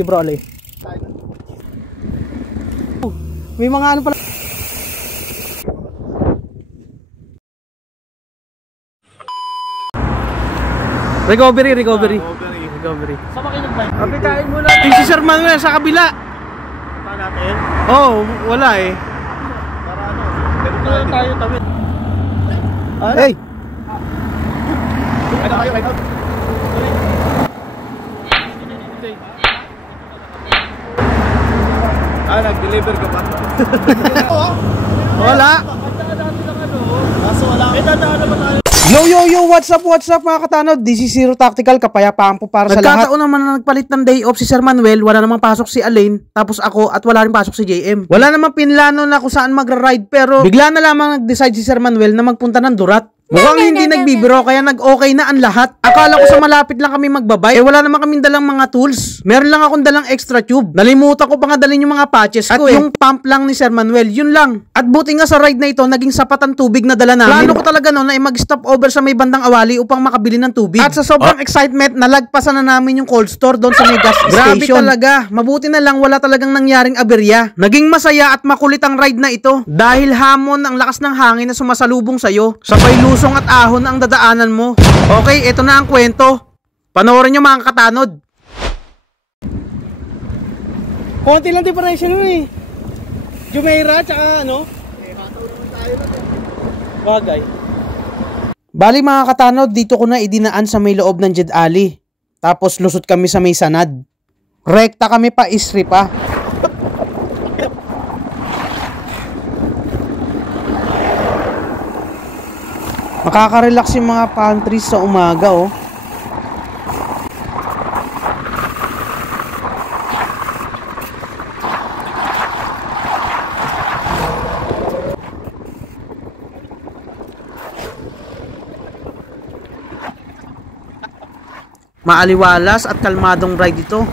si Broly. May mga ano pala. Recovery. Saan makinig-bike? Kapitahin mo na. Si Sir Manuel sa kabila. Punta natin? Oh, wala eh. Para ano? Ganun tayo tawid. Hey! Ride out. Nag-deliver ka ba? Wala. Kaso wala. May dadaan naman tayo. Yo, what's up mga katanod? This is Zero Tactical, kapayapaan po para sa lahat. Nagkataon naman na nagpalit ng day off si Sir Manuel, wala namang pasok si Alain, tapos ako at wala rin pasok si JM. Wala namang pinlano na kung saan magra-ride, pero bigla na lamang nag-decide si Sir Manuel na magpunta ng Durat. Mukhang hindi nagbibiro kaya nag-okay na ang lahat. Akala ko sa malapit lang kami magbabay. Wala naman kaming dalang mga tools. Meron lang akong dalang extra tube. Nalimutan ko pa nga dalhin yung mga patches ko. At yung pump lang ni Sir Manuel, yun lang. At buti nga sa ride na ito, naging sapat ang tubig na dala namin. Plano ko talaga noon na mag-stop over sa may bandang Awali upang makabili ng tubig. At sa sobrang excitement, nalagpasan na namin yung cold store doon sa may gas station. Grabe talaga. Mabuti na lang wala talagang nangyaring aberya. Naging masaya at makulit ang ride na ito. Dahil hamon ang lakas ng hangin na sumasalubong sa'yo. Sabay lusong at ahon ang dadaanan mo. Okay, ito na ang kwento. Panoorin nyo mga katanod. Konti lang differential nun eh. Jumeirah tsaka ano? Tayo na. Bagay. Bali mga katanod, dito ko na idinaan sa may loob ng Jed Ali. Tapos lusot kami sa may Sanad. Rekta kami pa, isri pa. Makaka-relax yung mga palm trees sa umaga oh. Maaliwalas at kalmadong ride ito.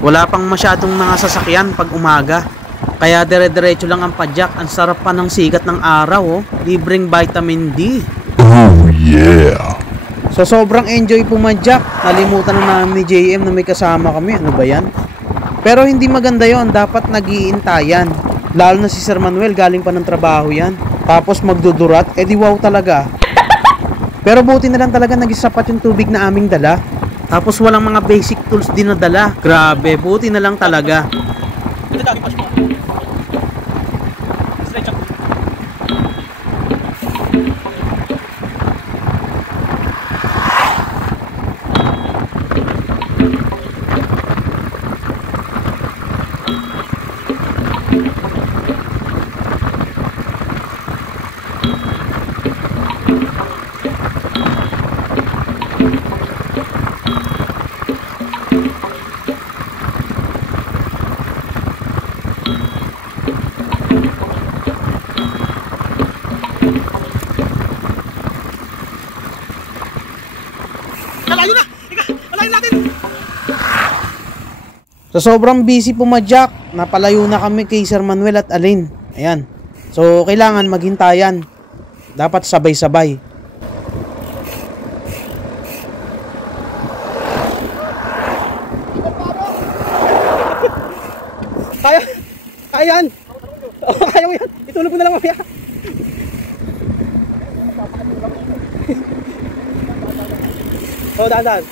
Wala pang masyadong mga sasakyan pag umaga. Kaya dire-diretso lang ang padyak. Ang sarap pa ng sikat ng araw oh. Libreng vitamin D. Oh yeah. So sobrang enjoy pumadyak. Nalimutan na namin ni JM na may kasama kami. Ano ba yan? Pero hindi maganda yon. Dapat nag-iintayan. Lalo na si Sir Manuel, galing pa ng trabaho yan. Tapos magdudurat. Eh di wow talaga. Pero buti na lang talaga nag-isapat yung tubig na aming dala. Tapos walang mga basic tools din na dala. Grabe, buti na lang talaga. So sobrang busy pumadyak, napalayo na kami kay Sir Manuel at Alain. Ayan. So kailangan maghintayan. Dapat sabay-sabay. Ayan. Kaya mo yan. Itulog mo na lang mamaya. Oh, dahan-dahan.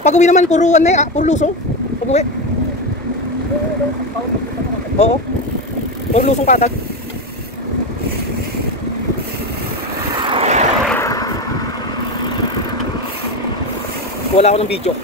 Pag-uwi naman, puro lusong. Pag-uwi. Oo. Puro lusong patag. Wala ako ng video.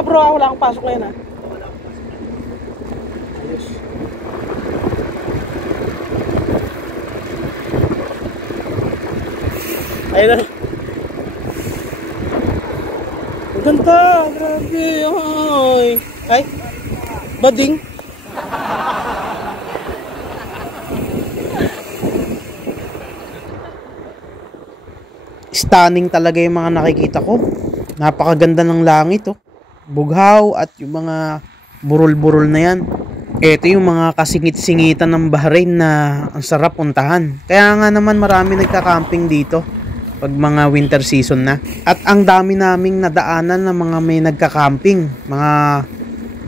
bro, wala akong pasok ngayon ha. Ayos. Ayun na. Ang ganda, grabe. Ay, bading. Stunning talaga yung mga nakikita ko. Napakaganda ng langit oh. Bughaw at yung mga burol-burol na yan. Ito yung mga kasingit-singitan ng Bahrain na ang sarap puntahan. Kaya nga naman marami nagka-camping dito pag mga winter season na. At ang dami naming nadaanan ng mga may nagka-camping, mga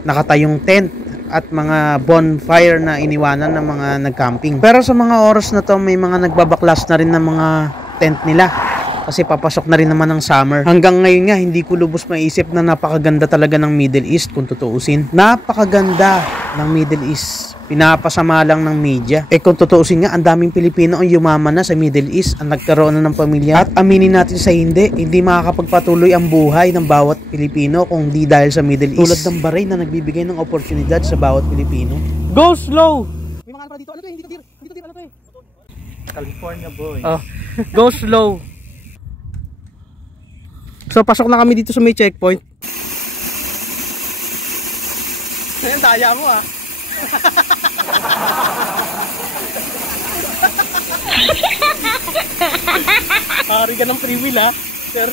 nakatayong tent at mga bonfire na iniwanan ng mga nag-camping. Pero sa mga oras na to may mga nagbabaklas na rin ng mga tent nila. Kasi papasok na rin naman ng summer. Hanggang ngayon nga, hindi ko lubos maisip na napakaganda talaga ng Middle East kung tutuusin. Napakaganda ng Middle East. Pinapasama lang ng media. Kung tutuusin nga, ang daming Pilipino ang yumaman na sa Middle East, ang nagkaroon na ng pamilya. At aminin natin sa hindi makakapagpatuloy ang buhay ng bawat Pilipino kung di dahil sa Middle East. Tulad ng Bahrain na nagbibigay ng oportunidad sa bawat Pilipino. Go slow! May mga ano dito. Ano to eh? Hindi to deer. Ano to eh? California boy. Oh. Go slow. So, pasok na kami dito sa may checkpoint. Ayan, daya mo ah. Hari ka ng free will ah, sir.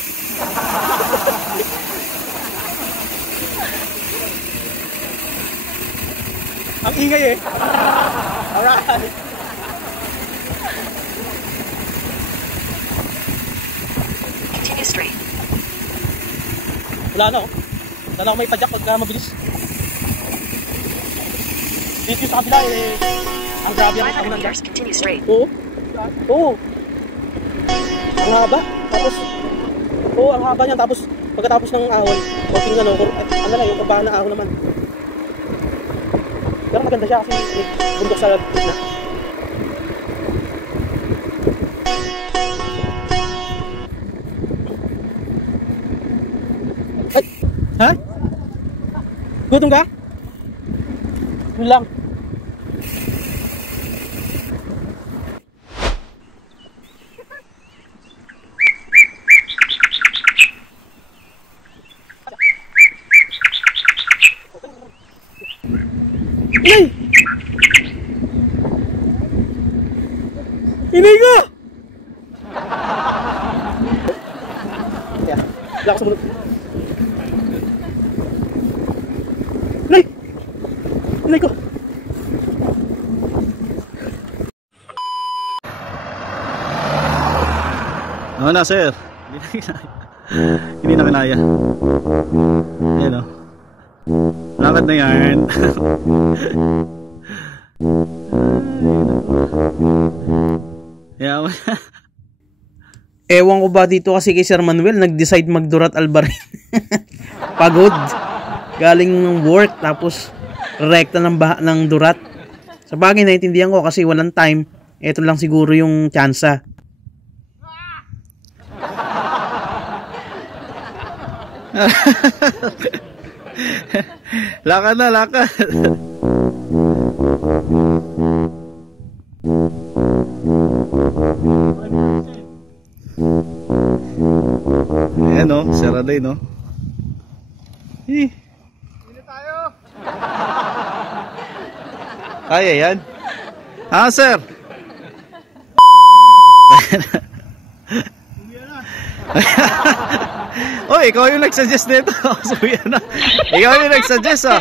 Ang ingay eh. Alright. Continue straight. Wala na oh. Wala na ako may padyak pagka mabilis. Dito sa kabila eh. Ang grabe ang 500 kanan. meters, continue straight. Oo. Oo. Ang haba. Tapos, oo, ang haba niya. Tapos, pagkatapos ng ahon, walking ano, ano lang, yung kabahan na ahon naman. Pero maganda siya kasi may bundok sa gitna. Ay! Ha? Gutom ka? Yun lang. Inay! Inay ko! Kaya, wala ako sumunod. Inay! Inay ko! Ano na sir? Hindi na kinaya. Ayan o. Lakad na yan. Yeah. Ewan ko ba dito kasi kay Sir Manuel nag-decide magdurat albarin. Pagod. Galing ng work tapos rekta ng durat. Sa bagay naiintindihan ko kasi walang time. Ito lang siguro yung tsansa. Lakad na, lakad. Ayan o, sarado yun o. Kaya yan. Ah, sir. Oh, ikaw yung nagsuggest nito. Suya na. Ikaw yung nagsuggest ah.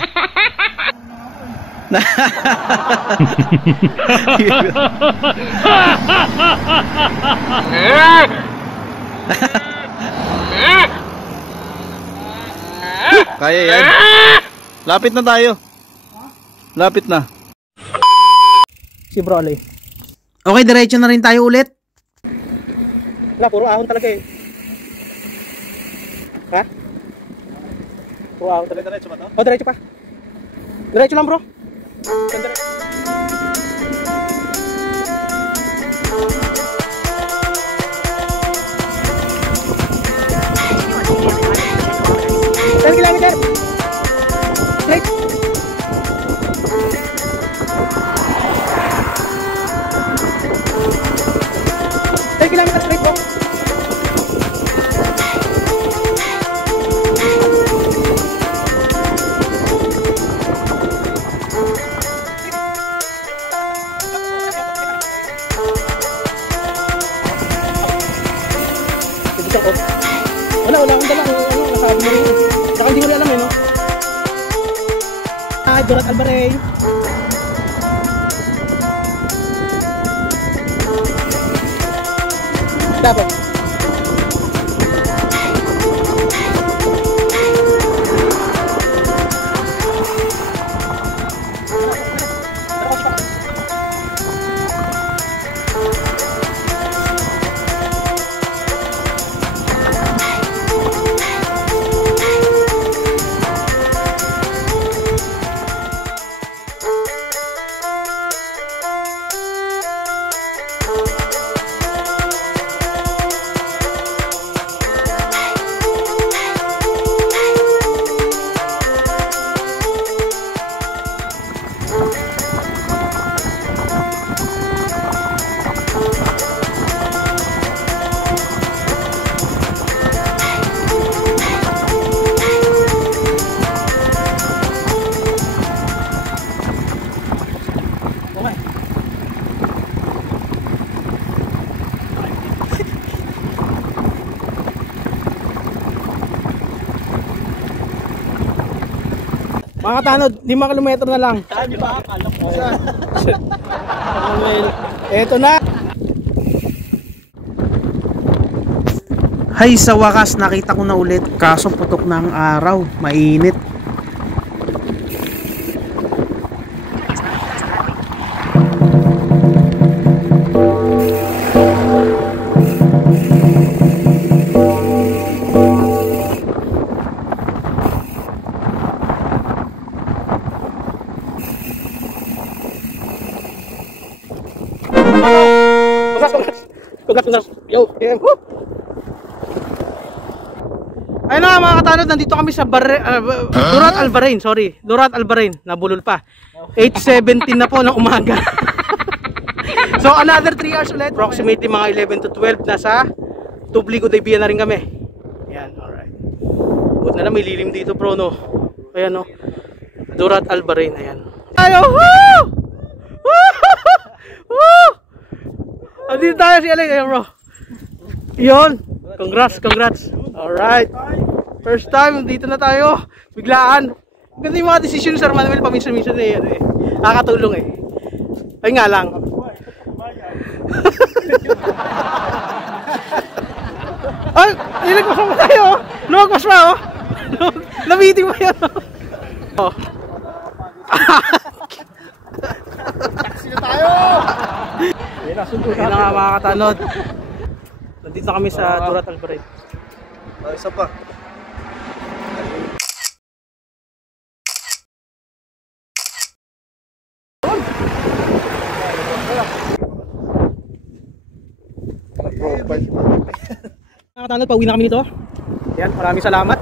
Kaya yan. Lapit na tayo. Lapit na. Si Broly. Okay, diretso na rin tayo ulit. Wala, puro ahon talaga eh. Ha? Puro ahon talaga. Diretso ba to? O, diretso pa. Diretso lang bro. Diretso. 10 kilometer. Ito ko. Wala akong dala. Nasabi mo rin. Saka hindi mo rin alam no? Hi, Durat Alvarez. Dapat. Mga katanod, 5 kilometro na lang. Saan ba? Eto na. Hay, sa wakas nakita ko na ulit. Kaso putok na ang araw. Mainit. Congrats. Yo. Ayun na mga katanod, nandito kami sa Durat Alvarez, Durat Alvarez, nabulol pa. 8:17 na po ng umaga. So another 3 hours ulit, approximately mga 11 to 12 nasa Tubli Gudaybiya na rin kami. Yan, alright. Good na lang, may lilim dito bro, no. Ayan no, Durat Alvarez, ayan. Ayo, woo! Woo! Andito tayo si Alay, ayan bro. Yun, congrats. Alright, first time, dito na tayo. Biglaan. Ganda yung mga decision Sir Manuel, paminsan-minsan eh. Nakakatulong eh. Ay nga lang. Ay, nilagpas pa tayo. Lumagpas pa oh. Nabiting mo yan oh. Taxi na tayo. Ayun na nga mga katanod. Nandito kami sa Durat Alvarez. Isa pa. Mga katanod, pauwi na kami nito. Yan, maraming salamat.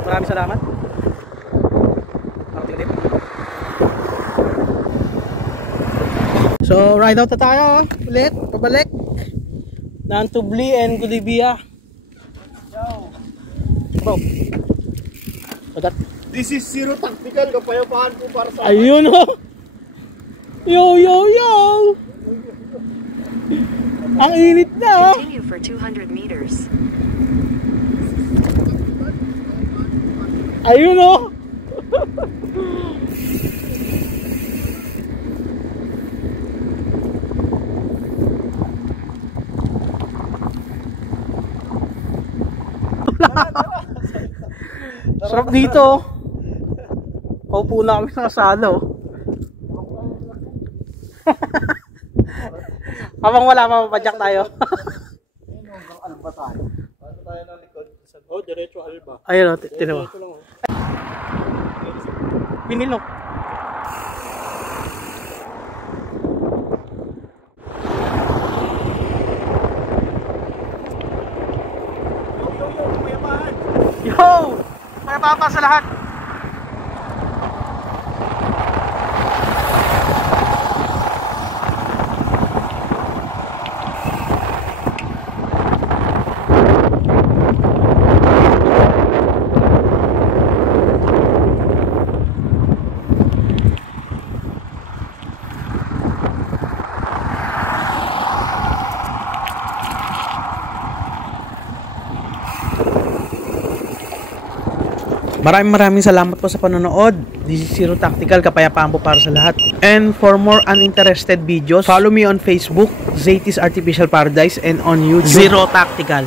So, ride out na tayo ulit, pabalik ng Tubli and Gudaybiya. Wow. Pagat. This is Zero Tactical, kapayapaan po para sa... Ayun oh. Yo. Ang init na oh. Continue for 200 meters. Ayun oh. Sarap dito. Paupo na kami sa kasalo. Habang wala pa, mapadyak tayo. Alba tayo. Paano tayo na likod? Oh, diretso Alba. Ayun o, tinawa. Pinilo. Yo! May papa sa lahat. Maraming salamat po sa panonood. This is Zero Tactical, kapayapaan po para sa lahat. And for more uninterested videos, follow me on Facebook, Zaytis Artificial Paradise, and on YouTube, Zero Tactical.